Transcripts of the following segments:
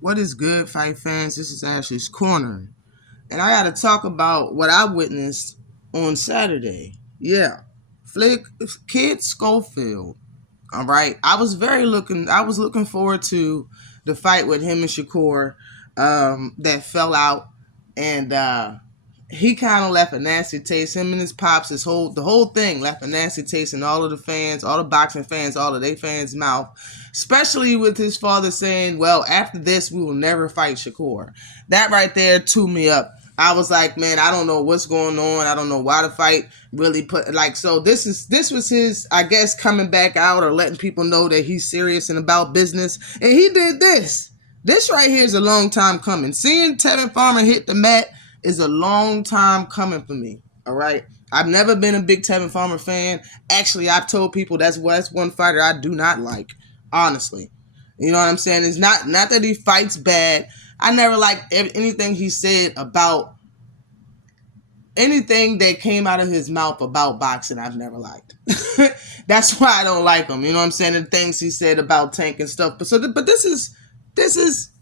What is good, fight fans? This is Ashley's Corner. And I got to talk about what I witnessed on Saturday. Yeah. Kid Schofield. All right. I was looking forward to the fight with him and Shakur that fell out. And he kind of left a nasty taste. Him and his pops, the whole thing left a nasty taste in all of the fans, all the boxing fans, all of their fans' mouth. Especially with his father saying, well, after this, we will never fight Shakur. That right there tuned me up. I was like, man, I don't know what's going on. I don't know why the fight really so this was his, I guess, coming back out or letting people know that he's serious and about business. And he did this. This right here is a long time coming. Seeing Tevin Farmer hit the mat is a long time coming for me. All right. I've never been a big Tevin Farmer fan. Actually, I've told people that's one fighter I do not like. Honestly, you know what I'm saying? It's not that he fights bad. I never liked anything he said about anything that came out of his mouth about boxing. I've never liked. That's why I don't like him. You know what I'm saying? The things he said about Tank and stuff. But this is,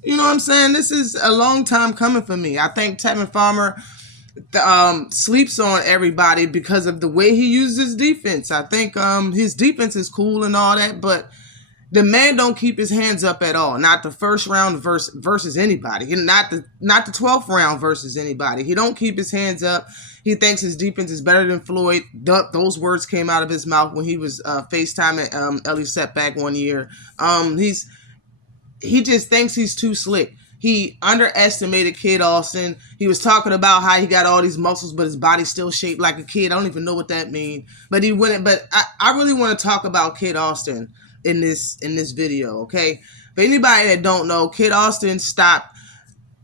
you know what I'm saying? This is a long time coming for me. I think Tevin Farmer sleeps on everybody because of the way he uses his defense. I think his defense is cool and all that, but the man don't keep his hands up at all. Not the first round versus anybody. Not the 12th round versus anybody. He don't keep his hands up. He thinks his defense is better than Floyd. Those words came out of his mouth when he was FaceTiming Ellie Setback one year. He just thinks he's too slick. He underestimated Kid Austin. He was talking about how he got all these muscles, but his body's still shaped like a kid. I don't even know what that means. But he wouldn't. But I really want to talk about Kid Austin in this video, okay? For anybody that don't know, Kid Austin stopped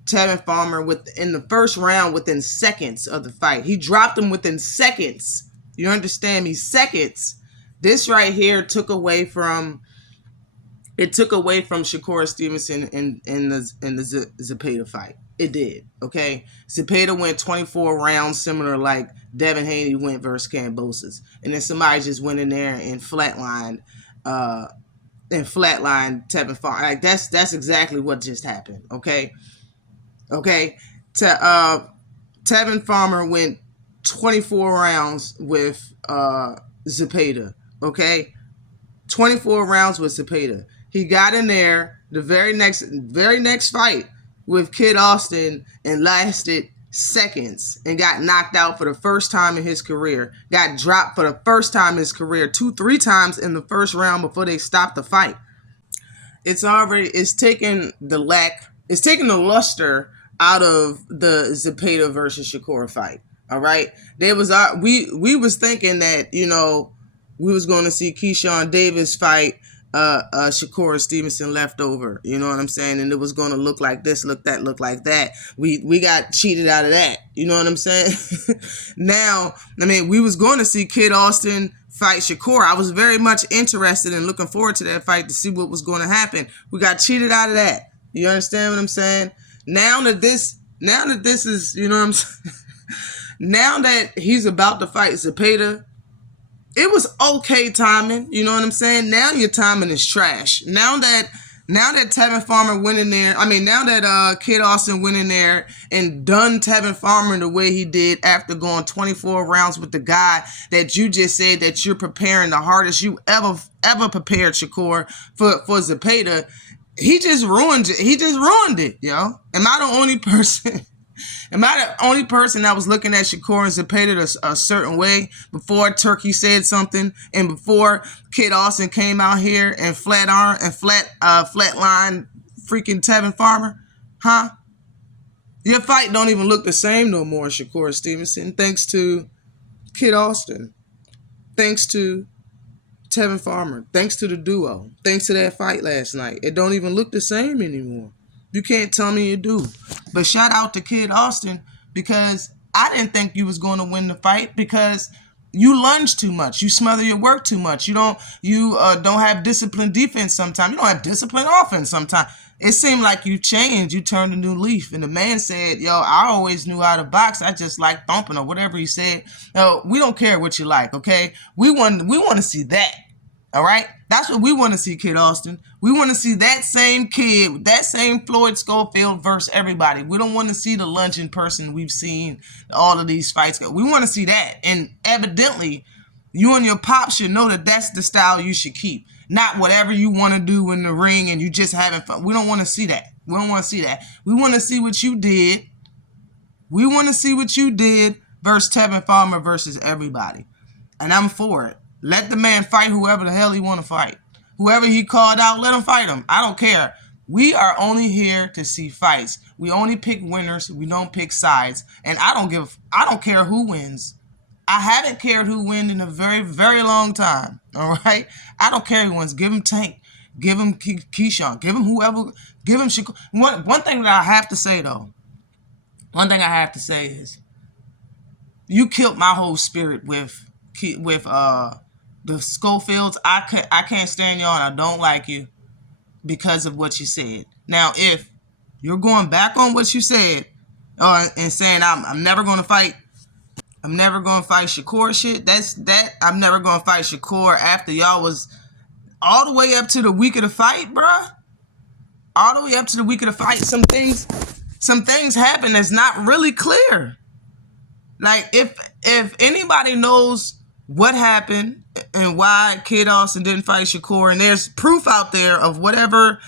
Tevin Farmer in the first round within seconds of the fight. He dropped him within seconds. You understand me? Seconds. This right here took away from Shakur Stevenson in the Zepada fight. It did, okay? Zepada went 24 rounds, similar like Devin Haney went versus Cambosis. And then somebody just went in there and flatlined Tevin Farmer. Like that's exactly what just happened. Okay. Tevin Farmer went 24 rounds with Zepada. Okay, 24 rounds with Zepada. He got in there the very next fight with Kid Austin and lasted seconds and got knocked out for the first time in his career. Got dropped for the first time in his career 2-3 times in the first round before they stopped the fight. It's taking the luster out of the Zepada versus Shakur fight. All right, we was thinking that, you know, we was going to see Keyshawn Davis fight Shakur and Stevenson left over, you know what I'm saying? And it was going to look like this, look like that. We got cheated out of that, you know what I'm saying? Now, I mean, we was going to see Kid Austin fight Shakur. I was very much interested and looking forward to that fight to see what was going to happen. We got cheated out of that. You understand what I'm saying? Now that this is, you know what I'm saying? Now that he's about to fight Zepada, it was okay timing, you know what I'm saying? Now your timing is trash. Now that Tevin Farmer went in there, now that Kid Austin went in there and done Tevin Farmer the way he did after going 24 rounds with the guy that you just said that you're preparing the hardest you ever prepared, Shakur, for Zepada, he just ruined it. He just ruined it, yo. Am I the only person? Am I the only person that was looking at Shakur and Zepada a certain way before Turkey said something and before Kid Austin came out here and flatline freaking Tevin Farmer? Huh? Your fight don't even look the same no more, Shakur Stevenson, thanks to Kid Austin. Thanks to Tevin Farmer. Thanks to the duo. Thanks to that fight last night. It don't even look the same anymore. You can't tell me you do. But shout out to Kid Austin, because I didn't think you was going to win the fight because you lunge too much. You smother your work too much. You don't have disciplined defense sometimes. You don't have disciplined offense sometimes. It seemed like you changed. You turned a new leaf. And the man said, yo, I always knew how to box. I just like thumping or whatever he said. No, we don't care what you like, okay? We want to see that. All right? That's what we want to see, Kid Austin. We want to see that same kid, that same Floyd Schofield versus everybody. We don't want to see the lunging person we've seen all of these fights go. We want to see that. And evidently, you and your pop should know that that's the style you should keep. Not whatever you want to do in the ring and you just having fun. We don't want to see that. We don't want to see that. We want to see what you did. We want to see what you did versus Tevin Farmer versus everybody. And I'm for it. Let the man fight whoever the hell he want to fight. Whoever he called out, let him fight him. I don't care. We are only here to see fights. We only pick winners. We don't pick sides. And I don't care who wins. I haven't cared who wins in a very, very long time. All right? I don't care who wins. Give him Tank. Give him Keyshawn. Give him whoever. Give him Shakur. One thing that I have to say, though. One thing I have to say is, you killed my whole spirit with the Schofields. I can't stand y'all, and I don't like you because of what you said. Now, if you're going back on what you said and saying I'm never going to fight Shakur shit, I'm never going to fight Shakur after y'all was all the way up to the week of the fight, bruh. All the way up to the week of the fight, some things happen that's not really clear. Like, if anybody knows what happened and why Kid Austin didn't fight Shakur, and there's proof out there of whatever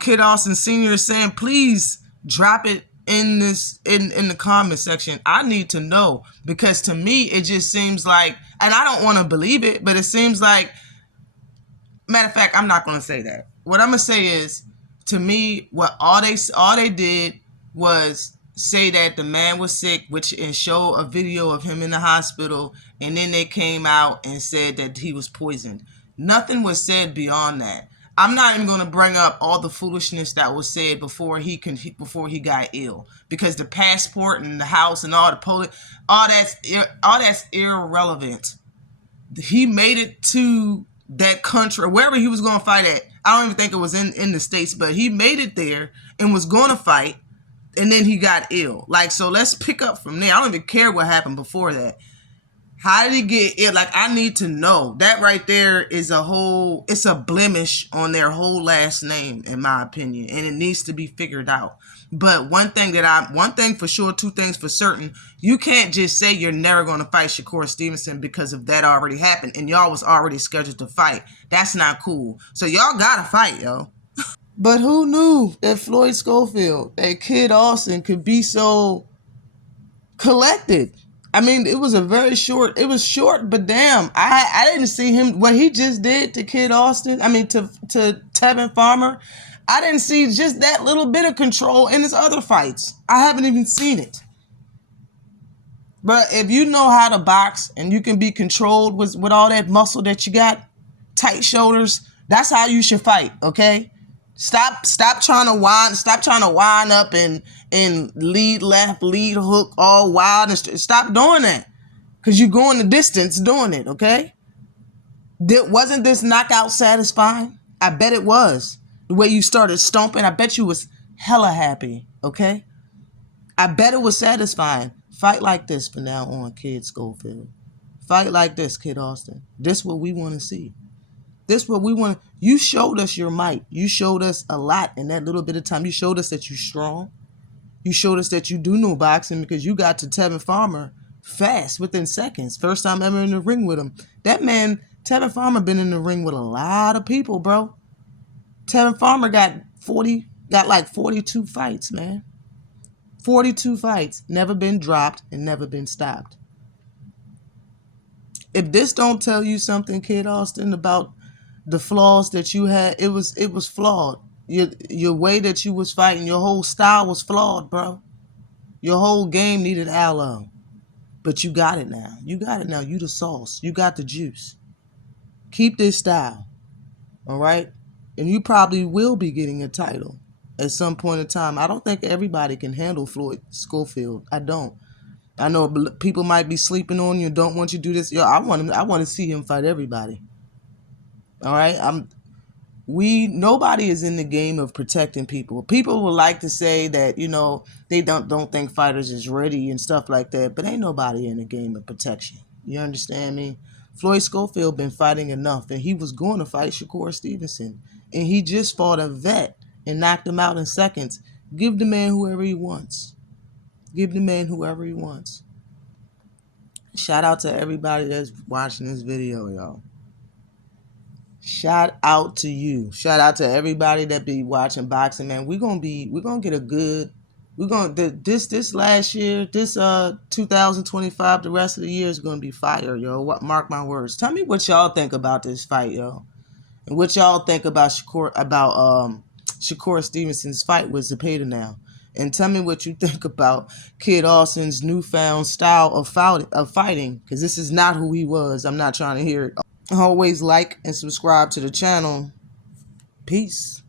Kid Austin Sr. is saying, please drop it in the comment section. I need to know, because to me it just seems like, and I don't want to believe it, but it seems like, matter of fact, I'm not going to say that. What I'm going to say is, to me, what all they did was say that the man was sick, and show a video of him in the hospital, and then they came out and said that he was poisoned. Nothing was said beyond that. I'm not even going to bring up all the foolishness that was said before he got ill, because the passport and the house and all the police, all that's irrelevant. He made it to that country, wherever he was going to fight at. I don't even think it was in the States, but he made it there and was going to fight. And then he got ill. Like, so let's pick up from there. I don't even care what happened before that. How did he get ill? Like, I need to know. That right there is it's a blemish on their whole last name, in my opinion. And it needs to be figured out. But one thing for sure, two things for certain, you can't just say you're never going to fight Shakur Stevenson because of that already happened. And y'all was already scheduled to fight. That's not cool. So y'all got to fight, yo. But who knew that Floyd Schofield, that Kid Austin, could be so collected? I mean, it was short, but damn, I didn't see him, what he just did to Kid Austin, I mean, to Tevin Farmer. I didn't see just that little bit of control in his other fights. I haven't even seen it. But if you know how to box and you can be controlled with all that muscle that you got, tight shoulders, that's how you should fight, okay? Stop trying to wind up and lead left, lead hook, all wild. And stop doing that, because you're going the distance doing it, okay? Wasn't this knockout satisfying? I bet it was. The way you started stomping, I bet you was hella happy, okay? I bet it was satisfying. Fight like this from now on, Kid Schofield. Fight like this, Kid Austin. This what we want to see. This what we want. You showed us your might. You showed us a lot in that little bit of time. You showed us that you're strong. You showed us that you do know boxing, because you got to Tevin Farmer fast, within seconds. First time ever in the ring with him. That man, Tevin Farmer, been in the ring with a lot of people, bro. Tevin Farmer got like 42 fights, man. 42 fights. Never been dropped and never been stopped. If this don't tell you something, Kid Austin, about the flaws that you had, it was flawed. Your way that you was fighting, your whole style was flawed, bro. Your whole game needed aloe. But you got it now. You got it now. You the sauce. You got the juice. Keep this style. All right? And you probably will be getting a title at some point in time. I don't think everybody can handle Floyd Schofield. I don't. I know people might be sleeping on you, don't want you to do this. Yo, I want to see him fight everybody. All right? Nobody is in the game of protecting people. People would like to say that, they don't think fighters is ready and stuff like that, but ain't nobody in the game of protection. You understand me? Floyd Schofield been fighting enough, and he was going to fight Shakur Stevenson, and he just fought a vet and knocked him out in seconds. Give the man whoever he wants. Give the man whoever he wants. Shout out to everybody that's watching this video, y'all. Shout out to you. Shout out to everybody that be watching boxing, man. We're gonna get a good. This last year, this 2025, the rest of the year is gonna be fire, yo. Mark my words. Tell me what y'all think about this fight, yo, and what y'all think about Shakur Stevenson's fight with Zepada now. And tell me what you think about Kid Austin's newfound style of fighting, because this is not who he was. I'm not trying to hear it. Always like and subscribe to the channel. Peace.